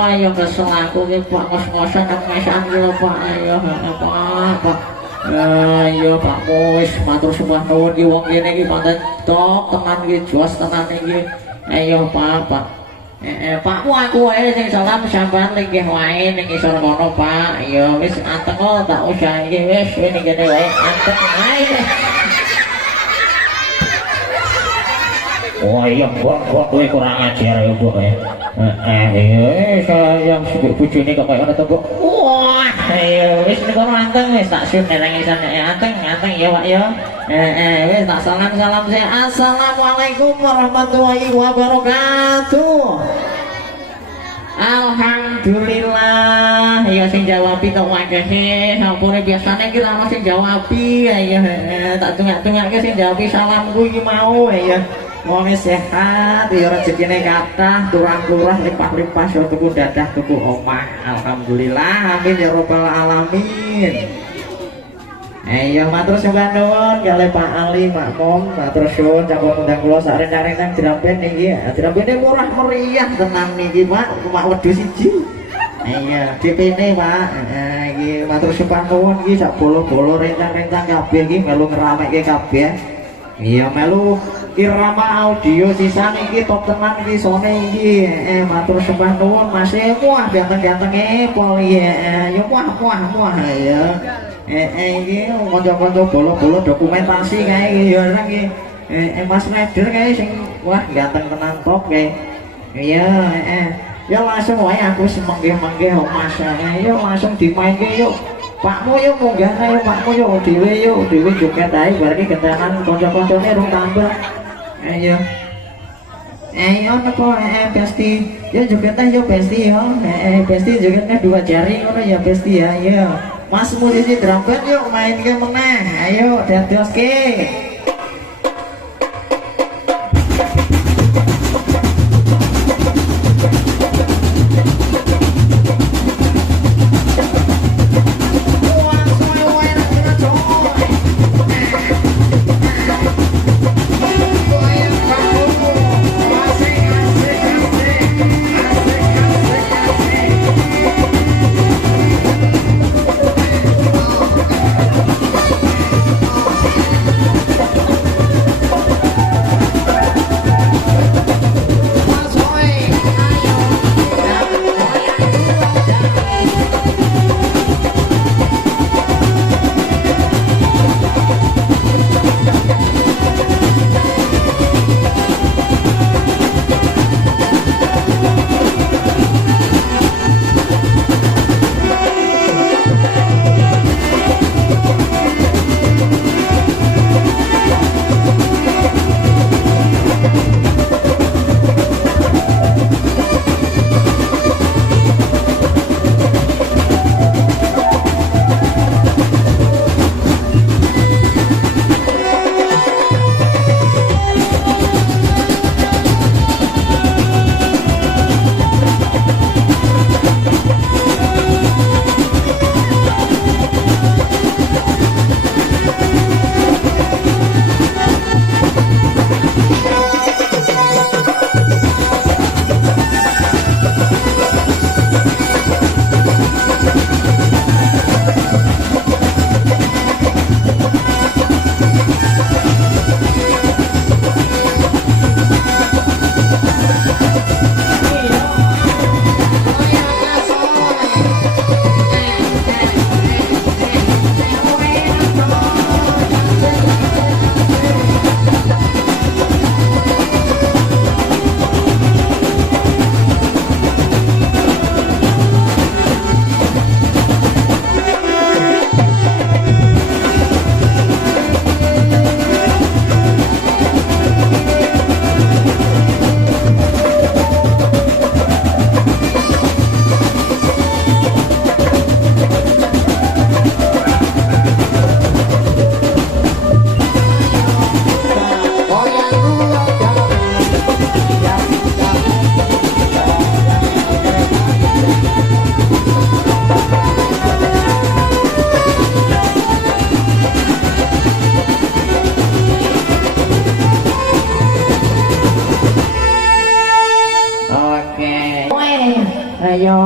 ayo kesel aku ki Pak ngos-ngosan nang mesan ki lho Pak ayo Pak. Ayo Pak Mus matur sembah nuwun ki wong kene iki pancen top tenan ki jos tenan iki. Ayo Pak. Pakmu aku wae sing salam sampean linggih wae ning isor kono Pak. Ya wis anteng tak usah iki wis ning kene wae anteng wae. Oh iya kok kowe kurang ajar ya Bu. Sayang sebut bojone kok kaya ngono to Bu. Wah, ayo wis ning kono anteng wis tak sun nang isan anteng ya Pak ya. Wis tak salam sih. Assalamualaikum warahmatullahi wabarakatuh. Alhamdulillah ya sing jawabi kok akeh sampune biasane ki ra sing jawabi ya tak tungak-tungake sing jawabi salamku iki mau ya wong sehat ya rezekine kathah turang-turah limpah-limpah so tuku dadah tuku omah alhamdulillah amin ya rabbal alamin. Ya matur sembah nuwun kalih Pak Ali Pak Mom matur suwun sampun undang kula sak rencang-rencang dirampen niki dirampene murah meriah tenan niki Pak cuma wedhus siji. Iya DP-ne Pak iki matur sembah nuwun iki sak bolo-bolo rencang-rencang kabeh iki melu ngeramekke kabeh. Iya melu irama audio sisan iki top tenan iki sone iki matur sembah nuwun Mas wah ganteng-gantenge pol ya wah ya iki kanca-kanca bolo-bolo dokumentasi kae iki ya ora iki Mas Rider kae sing wah ganteng tenan top kae iya ya langsung wae aku semenggih-menggih Mas ya langsung dimainke yuk Pakmu yuk munggah ayo Pakmu yuk dhewe joget ae bareng gentenan kanca-kancane rung tambah. Ayo. Napa Besti. Ya joget ae yo Besti yo. Besti jogetnya 2 jari ngono ya Besti ya. Ayo. Mas musisi drum band yuk main ke meneh. Ayo dadoske. ayo